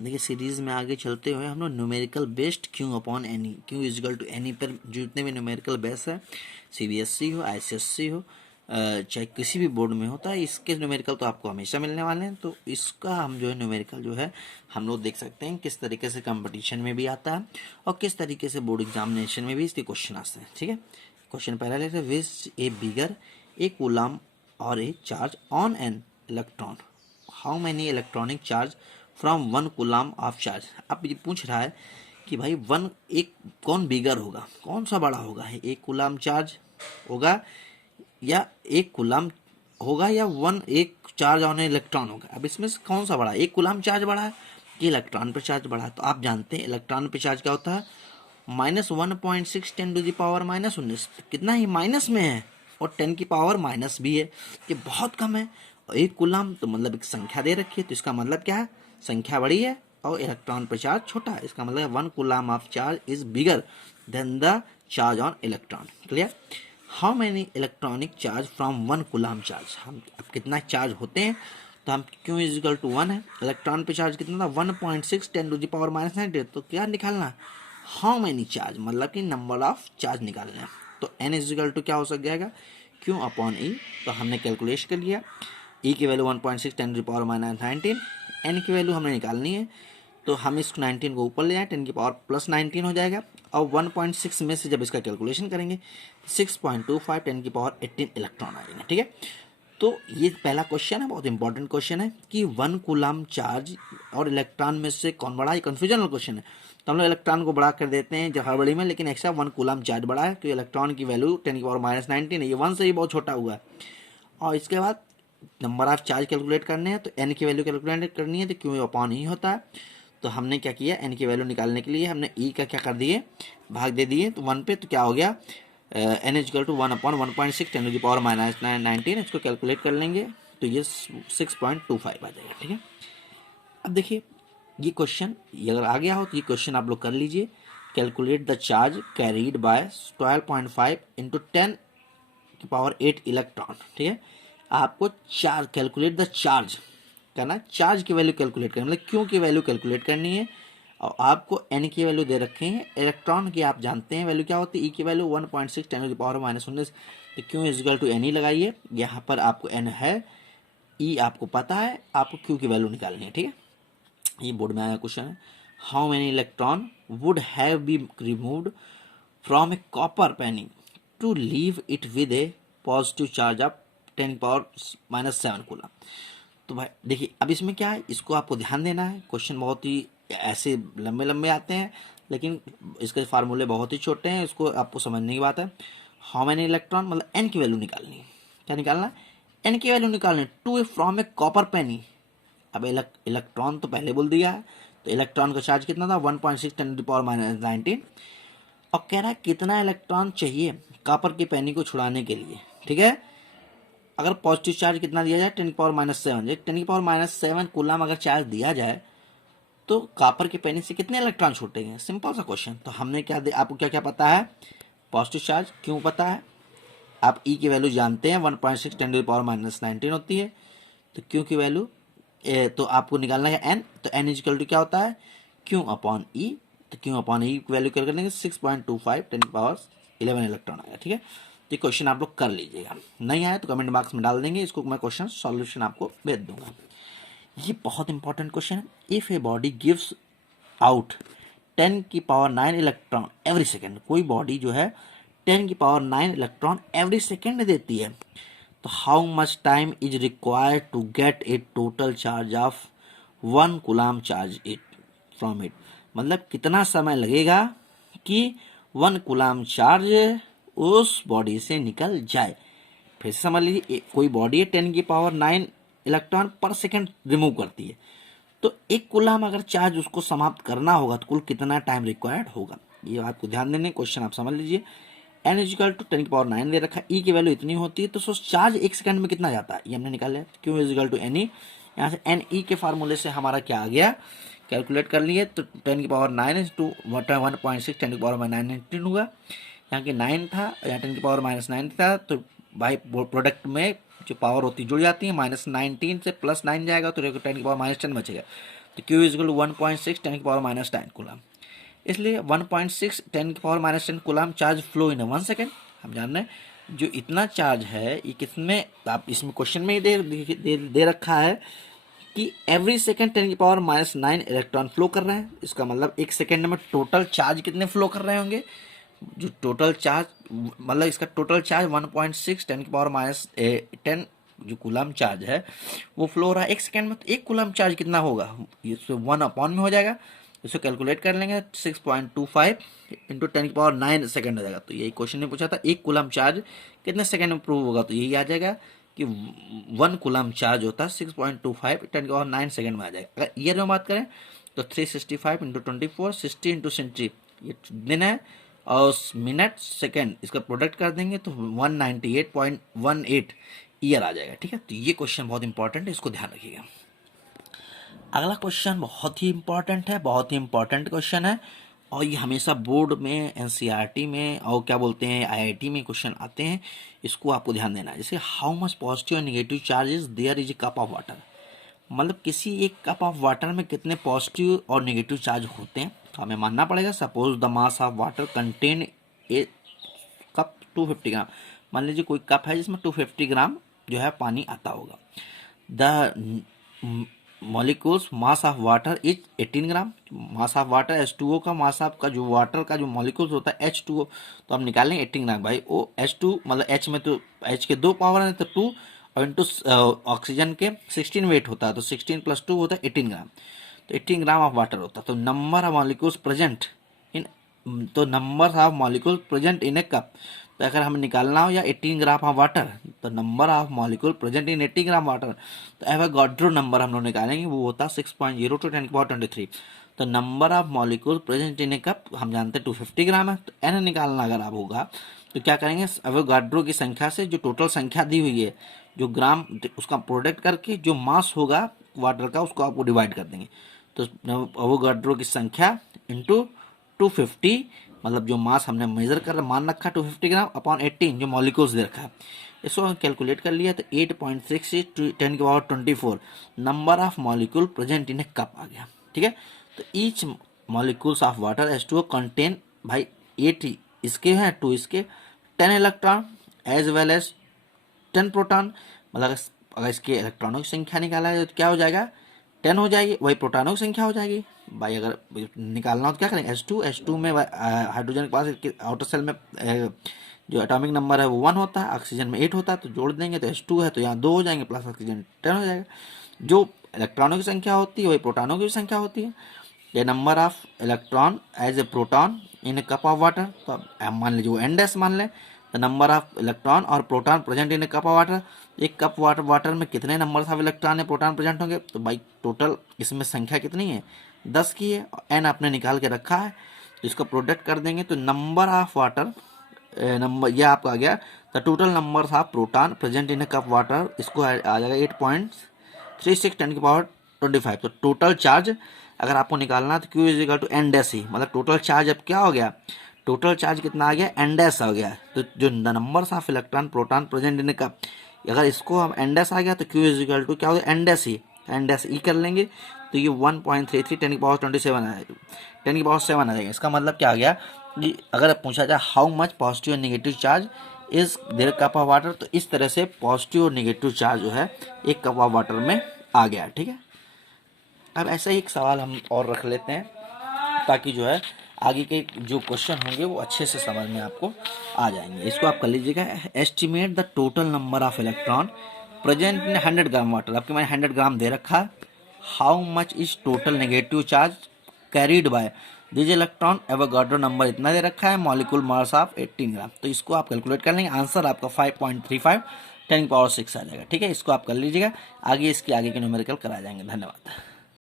देखिए सीरीज में आगे चलते हुए हम लोग numerical based Q upon N E, Q is equal to N E पर जितने भी न्यूमेरिकल बेस है, सीबीएसई हो, आईसीएसई हो, चाहे किसी भी बोर्ड में होता है, इसके न्यूमेरिकल तो आपको हमेशा मिलने वाले हैं। तो इसका हम जो है न्यूमेरिकल जो है हम लोग देख सकते हैं किस तरीके से कंपटीशन में भी आता है और किस तरीके से बोर्ड एग्जामिनेशन में भी इसके क्वेश्चन आते हैं। ठीक है, क्वेश्चन पहला लेते हैं, विच ए बिगर ए कूलम और ए charge on an electron, how many electronic charge from one coulomb of charge. अब ये पूछ रहा है कि भाई वन एक कौन बिगर होगा, कौन सा बड़ा होगा, है एक कूलम चार्ज होगा या एक कूलम होगा या वन एक चार्ज ऑन इलेक्ट्रॉन होगा। अब इसमें से कौन सा बड़ा है, एक कूलम चार्ज बड़ा है कि इलेक्ट्रॉन पर चार्ज बड़ा है। तो आप जानते हैं इलेक्ट्रॉन पे चार्ज क्या होता है, -1.6 10⁻⁻19, कितना ही माइनस में है और 10 की पावर माइनस भी है, ये बहुत कम है। और एक कूलम तो मतलब एक संख्या दे रखी है, तो इसका मतलब क्या है, संख्या बड़ी है और इलेक्ट्रॉन पर चार्ज छोटा है। इसका मतलब one coulomb of charge is bigger than the charge on electron. Clear. How many electronic charge from one coulomb charge, हम अब कितना चार्ज होते हैं, तो हम क्यू इज इक्वल टू 1 है, इलेक्ट्रॉन पे चार्ज कितना था 1.6 10⁻⁻⁹, तो क्या निकालना, हाउ मैनी चार्ज मतलब कि नंबर ऑफ चार्ज निकालना है। तो एन इज इक्वल टू क्या हो सक जाएगा, क्यू अपॉन ई। तो हमने कैलकुलेट कर लिया, ई की वैल्यू 1.6 10⁻⁻19, एन की वैल्यू हमने निकालनी है। तो हम इस 19 को ऊपर ले जाएं, 10 की पावर प्लस 19 हो जाएगा। और 1.6 में से जब इसका कैलकुलेशन करेंगे 6.25 10 की पावर 18 इलेक्ट्रॉन आएंगे। ठीक है, तो ये पहला क्वेश्चन है, बहुत इंपॉर्टेंट क्वेश्चन है कि वन कूलम चार्ज और इलेक्ट्रॉन में से कौन बड़ा है, कन्फ्यूजनल क्वेश्चन है। तो हम लोग इलेक्ट्रॉन को बड़ा कर देते हैं जब हड़बड़ी में, लेकिन एक्स्ट्रा वन कूलम चार्ज बड़ा है, तो इलेक्ट्रॉन की वैल्यू 10 की पावर -19 है, ये 1 से ही बहुत छोटा हुआ है। और इसके बाद नंबर ऑफ चार्ज कैलकुलेट करने हैं, तो एन की वैल्यू कैलकुलेट करनी है, तो क्यू अपॉन ई होता है। तो हमने क्या किया, एन की वैल्यू निकालने के लिए हमने ई का क्या कर दिए, भाग दे दिए, तो 1 पे, तो क्या हो गया, एन इजकल टू 1/1.6 10⁻⁻19, इसको कैलकुलेट कर लेंगे तो ये 6.25 आ जाएगा। ठीक है, अब देखिए ये क्वेश्चन अगर आ गया हो तो ये क्वेश्चन आप लोग कर लीजिए, calculate the charge carried bye 12.5 into 10 की पावर 8 इलेक्ट्रॉन। ठीक है, आपको चार्ज कैलकुलेट द चार्ज करना, चार्ज की वैल्यू कैलकुलेट करनी, मतलब क्यू की वैल्यू कैलकुलेट करनी है। और आपको एन की वैल्यू दे रखे हैं, इलेक्ट्रॉन की आप जानते हैं वैल्यू क्या होती है, ई की वैल्यू 1.6 10⁻⁻19, तो क्यू इजिकल टू एन ही लगाइए, यहाँ पर आपको एन है, ई आपको पता है, आपको क्यू की वैल्यू निकालनी है। ठीक है, ये बोर्ड में आया क्वेश्चन है, how many electron would have be removed from a copper penny to leave it with a positive charge of 10⁻⁻7 coulomb. तो भाई देखिए अब इसमें क्या है, इसको आपको ध्यान देना है, क्वेश्चन बहुत ही ऐसे लंबे लंबे आते हैं, लेकिन इसके फार्मूले बहुत ही छोटे हैं, इसको आपको समझने की बात है। हाउ मैनी इलेक्ट्रॉन मतलब एन की वैल्यू निकालनी है, क्या निकालना है, एन की वैल्यू निकालनी है, to a from a copper penny. अब इलेक्ट्रॉन तो पहले बोल दिया है, तो इलेक्ट्रॉन का चार्ज कितना था 1.6 10⁻⁻19, और कह रहा है कितना इलेक्ट्रॉन चाहिए कॉपर की पेनी को छुड़ाने के लिए। ठीक है, अगर पॉजिटिव चार्ज कितना दिया जाए 10⁻⁻7, 10⁻⁻7 कूलम अगर चार्ज दिया जाए तो कॉपर की पेनी से कितने इलेक्ट्रॉन छूटेंगे, सिंपल सा क्वेश्चन। तो हमने क्या आपको क्या क्या पता है, पॉजिटिव चार्ज क्यों पता है, आप ई की वैल्यू जानते हैं 1.6 10⁻⁻19 होती है, तो क्यू की वैल्यू तो आपको निकालना है एन, तो एन इजिकल टू क्या होता है, क्यू अपॉन ई, तो क्यू अपॉन ई की वैल्यू क्या कर देंगे 6.25 10⁻11 इलेक्ट्रॉन आएगा। ठीक है, तो क्वेश्चन आप लोग कर लीजिएगा, नहीं आया तो कमेंट बॉक्स में डाल देंगे, इसको मैं क्वेश्चन सॉल्यूशन आपको भेज दूंगा। ये बहुत इंपॉर्टेंट क्वेश्चन है, if a body gives out 10 की पावर 9 इलेक्ट्रॉन एवरी सेकेंड, कोई बॉडी जो है 10 की पावर 9 इलेक्ट्रॉन एवरी सेकेंड देती है, तो how much time is required to get a total charge of 1 coulomb charge it from it, मतलब कितना समय लगेगा कि 1 कूलम चार्ज उस बॉडी से निकल जाए। फिर से समझ लीजिए, कोई बॉडी है 10 की पावर 9 इलेक्ट्रॉन पर सेकेंड रिमूव करती है, तो 1 कूलम अगर चार्ज उसको समाप्त करना होगा तो कुल कितना टाइम रिक्वायर्ड होगा, ये आपको ध्यान देने, क्वेश्चन आप समझ लीजिए। एन इजिकल टू 10 की पावर 9 दे रखा है, ई की वैल्यू इतनी होती है, तो सो चार्ज 1 सेकंड में कितना जाता है ये हमने निकाल लिया, Q is equal to N E, यहाँ से एन ई के फार्मूले से हमारा क्या आ गया, कैलकुलेट कर लिए, तो 10 की पावर 9 टू 1.6 10 की पावर -19 होगा, यहाँ की 9 था, यहाँ 10 की पावर -9 था, तो भाई प्रोडक्ट में जो पावर होती जुड़ जाती है, -19 से +9 जाएगा तो 10 की पावर -10 बचेगा, तो Q इज इक्वल टू 1.6 10 की पावर माइनस 10 कूलम। इसलिए 1.6 10 की power minus 10 coulomb charge flow in 1 second. हम जान रहे हैं जो इतना चार्ज है ये किसमें, आप इसमें क्वेश्चन में ही दे रखा है कि एवरी सेकेंड 10 की पावर माइनस 9 इलेक्ट्रॉन फ्लो कर रहे हैं। इसका मतलब एक सेकेंड में टोटल चार्ज कितने फ्लो कर रहे होंगे, जो टोटल चार्ज मतलब इसका टोटल चार्ज 1.6 10 की पावर माइनस 10 जो कूलम चार्ज है वो फ्लो हो रहा है एक सेकेंड में। तो एक कूलम चार्ज कितना होगा, ये 1 अपॉन में हो जाएगा, इसको कैलकुलेट कर लेंगे 6.25 इंटू 10 की पावर 9 सेकेंड हो जाएगा। तो यही क्वेश्चन ने पूछा था एक कूलम चार्ज कितने सेकेंड में प्रूव होगा, तो यही आ जाएगा कि 1 कूलम चार्ज होता है 6.25 10 की पावर 9 सेकेंड में आ जाएगा। अगर ईयर में बात करें तो 365 इंटू 24 60 इंटू सेंचुरी ये दिन है, और मिनट सेकेंड इसका प्रोडक्ट कर देंगे तो 198.18 ईयर आ जाएगा। ठीक है, तो ये क्वेश्चन बहुत इंपॉर्टेंट है, इसको ध्यान रखिएगा। अगला क्वेश्चन बहुत ही इंपॉर्टेंट है, बहुत ही इंपॉर्टेंट क्वेश्चन है, और ये हमेशा बोर्ड में एनसीईआरटी में और क्या बोलते हैं आईआईटी में क्वेश्चन आते हैं, इसको आपको ध्यान देना है। जैसे हाउ मच पॉजिटिव और negative charges there is a cup of water, मतलब किसी एक कप ऑफ वाटर में कितने पॉजिटिव और नेगेटिव चार्ज होते हैं। तो हमें मानना पड़ेगा suppose the mass of water contain a cup 250 ग्राम, मान लीजिए कोई कप है जिसमें 250 ग्राम जो है पानी आता होगा। The molecules mass of water is 18 gram, mass of water H2O का मास ऑफ का जो वाटर का जो मॉलिक्यूल्स होता है H2O, तो हम निकाल लेंगे 18 ग्राम। भाई वो H2 मतलब H में तो H के 2 पावर है तो 2 और इंटू ऑक्सीजन के 16 वेट होता है, तो 16 + 2 होता है 18 ग्राम, तो 18 ग्राम ऑफ वाटर होता है। तो number of molecules present in, तो number of molecule present in a cup, तो अगर हमें निकालना हो या 18 ग्राम ऑफ वाटर तो number of molecule present in 80 gram water, तो एवोगाड्रो नंबर हम लोग निकालेंगे वो होता है 6.0 टू 10 की पावर 23। तो number of molecule present in a cup हम जानते हैं 250 ग्राम है, तो एन निकालना अगर आप होगा तो क्या करेंगे एवोगाड्रो की संख्या से जो टोटल संख्या दी हुई है जो ग्राम उसका प्रोडक्ट करके जो मास होगा वाटर का उसको आपको डिवाइड कर देंगे। तो एवोगाड्रो की संख्या इंटू 250 मतलब जो मास हमने मेजर कर मान रखा 250 ग्राम अपॉन 18 जो मॉलिक्यूल्स दे रखा है, इसको हम कैलकुलेट कर लिया तो 8.6 10 की power 24 number of molecule present in a cup आ गया। ठीक है, तो each molecules of water H2O contain भाई 8 इसके हैं 2 इसके 10 electron as well as 10 proton, मतलब अगर इसके इलेक्ट्रॉनों की संख्या निकाला जाए तो क्या हो जाएगा 10 हो जाएगी, वही प्रोटॉनों की संख्या हो जाएगी। भाई अगर निकालना हो तो क्या करेंगे H2 में हाइड्रोजन के पास आउटर सेल में जो एटॉमिक नंबर है वो 1 होता है, ऑक्सीजन में 8 होता है, तो जोड़ देंगे तो H2 है तो यहाँ 2 हो जाएंगे प्लस ऑक्सीजन 10 हो जाएगा। जो इलेक्ट्रॉनों की संख्या होती है वही प्रोटॉनों की भी संख्या होती है। The number of electron as a proton in a cup of water, तो अब मान लीजिए वो N- मान लें, द नंबर ऑफ इलेक्ट्रॉन और proton present in a cup of water, एक कप वाटर में कितने नंबर ऑफ इलेक्ट्रॉन या प्रोटॉन प्रेजेंट होंगे, तो भाई टोटल इसमें संख्या कितनी है 10 की है, एन आपने निकाल के रखा है, तो इसका प्रोडक्ट कर देंगे तो नंबर ऑफ वाटर नंबर ये आपका आ गया the total number of proton present in a cup water, इसको आ जाएगा 8.36 10 की पावर 25। तो टोटल चार्ज अगर आपको निकालना है तो Q is equal to N- ही, मतलब टोटल चार्ज अब क्या हो गया, टोटल चार्ज कितना आ गया N- आ गया। तो जो numbers of electron proton present in cup, अगर इसको हम N- आ गया तो Q इज इक्वल टू क्या होगा N- ही, N- कर लेंगे तो ये 1.33 10 की पावर 27 आ जाएगा, 10 की पावर 7 आ जाएगा। इसका मतलब क्या आ गया कि अगर पूछा जाए हाउ मच पॉजिटिव और negative charge is there cup of water, तो इस तरह से पॉजिटिव और नेगेटिव चार्ज जो है एक कप ऑफ वाटर में आ गया। ठीक है, अब ऐसा ही एक सवाल हम और रख लेते हैं ताकि जो है आगे के जो क्वेश्चन होंगे वो अच्छे से समझ में आपको आ जाएंगे। इसको आप कर लीजिएगा estimate the total number of electron present in 100 gram water, आपके मैंने 100 ग्राम दे रखा है, how much is total negative charge carried by this electron, Avogadro number इतना दे रखा है, मॉलिक्यूल मास ऑफ 18 ग्राम, तो इसको आप कैलकुलेट कर लेंगे, आंसर आपका 5.35 10 की पावर 6 आ जाएगा। ठीक है, इसको आप कर लीजिएगा, आगे इसके आगे के न्यूमेरिकल करा जाएंगे। धन्यवाद।